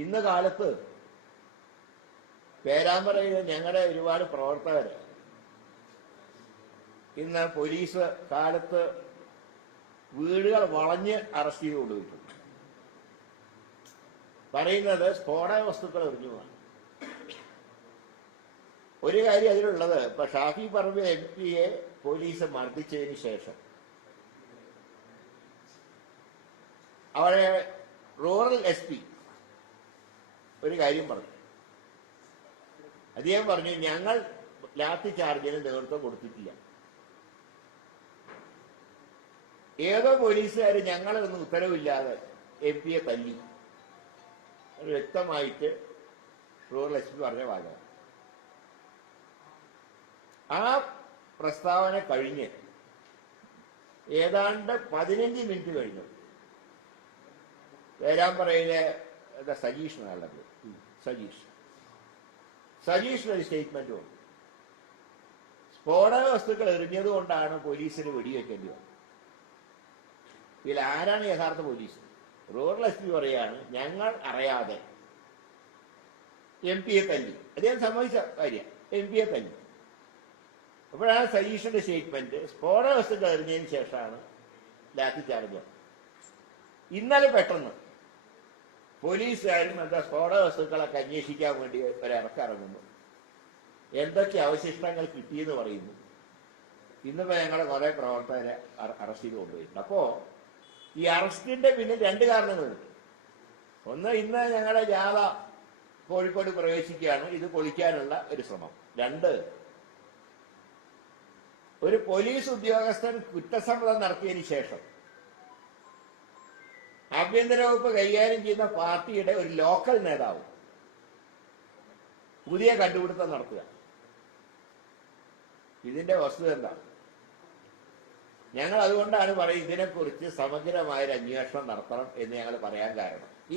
ഇന്ന് കാലത്ത് പേരാമ്പ്രയിൽ ഞങ്ങളുടെ ഒരുപാട് പ്രവർത്തകർ ഇന്ന് പോലീസ് കാലത്ത് വീടുകൾ വളഞ്ഞ് അറസ്റ്റ് ചെയ്ത് കൊണ്ടുപോയിട്ടുണ്ട്. പറയുന്നത് സ്ഫോടക വസ്തുക്കൾ എറിഞ്ഞുമാണ്. ഒരു കാര്യം അതിലുള്ളത്, ഇപ്പൊ ഷാഫി പറമ്പ് MP-യെ പോലീസ് മർദ്ദിച്ചതിന് ശേഷം അവരെ റൂറൽ SP ഒരു കാര്യം പറഞ്ഞു. അദ്ദേഹം പറഞ്ഞു, ഞങ്ങൾ ലാത്തി ചാർജിന് നേതൃത്വം കൊടുത്തിട്ടില്ല. ഏതോ പോലീസുകാർ ഞങ്ങളൊന്നും ഉത്തരവില്ലാതെ MP-യെ തല്ലി. വ്യക്തമായിട്ട് റൂറൽ SP പറഞ്ഞ ഭാഗം. ആ പ്രസ്താവന കഴിഞ്ഞ് ഏതാണ്ട് 15 മിനിറ്റ് കഴിഞ്ഞു പേരാമ്പ്രയിലെ സജീഷ് നല്ലത് സജീഷിന് ഒരു സ്റ്റേറ്റ്മെന്റ് വന്നു. സ്ഫോടക വസ്തുക്കൾ എറിഞ്ഞതുകൊണ്ടാണ് പോലീസിന് വെടിവെക്കേണ്ടി വന്നത്. ഇതിൽ ആരാണ് യഥാർത്ഥ പോലീസ്? റൂറൽ SP പറയാണ്, ഞങ്ങൾ അറിയാതെ MP-യെ തല്ലി. അദ്ദേഹം സമ്മതിച്ച കാര്യം, MP-യെ തല്ലി. അപ്പോഴാണ് സജീഷിന്റെ സ്റ്റേറ്റ്മെന്റ്, സ്ഫോടക വസ്തുക്കൾ എറിഞ്ഞതിന് ശേഷമാണ് ലാത്തി ചാർജ്. ഇന്നലെ പെട്ടെന്ന് പോലീസുകാരും സ്ഫോടക വസ്തുക്കളൊക്കെ അന്വേഷിക്കാൻ വേണ്ടി ഒരിറക്കിറങ്ങുന്നു. എന്തൊക്കെ അവശിഷ്ടങ്ങൾ കിട്ടിയെന്ന് പറയുന്നു. ഇന്നിപ്പോ ഞങ്ങളുടെ കുറെ പ്രവർത്തകരെ അറസ്റ്റ് ചെയ്ത് കൊണ്ടുപോയിട്ടുണ്ട്. അപ്പോ ഈ അറസ്റ്റിന്റെ പിന്നിൽ 2 കാരണങ്ങളുണ്ട്. ഒന്ന്, ഇന്ന് ഞങ്ങളുടെ ജാഥ കോഴിക്കോട് പ്രവേശിക്കുകയാണ്, ഇത് പൊളിക്കാനുള്ള ഒരു ശ്രമം. 2, ഒരു പോലീസ് ഉദ്യോഗസ്ഥൻ കുറ്റസമ്മതം നടത്തിയതിനു ശേഷം ആഭ്യന്തര വകുപ്പ് കൈകാര്യം ചെയ്യുന്ന പാർട്ടിയുടെ ഒരു ലോക്കൽ നേതാവ് പുതിയ കണ്ടുപിടുത്തം നടത്തുക. ഇതിന്റെ വസ്തുത എന്താണ്? ഞങ്ങൾ അതുകൊണ്ടാണ് പറയും, ഇതിനെക്കുറിച്ച് സമഗ്രമായൊരു അന്വേഷണം നടത്തണം എന്ന് ഞങ്ങൾ പറയാൻ കാരണം, ഈ